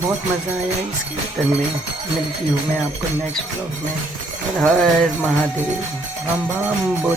बहुत मज़ा आया इस कीर्तन में। मिलती हूँ मैं आपको नेक्स्ट ब्लॉग में। हर हर महादेव। बम बम बोल।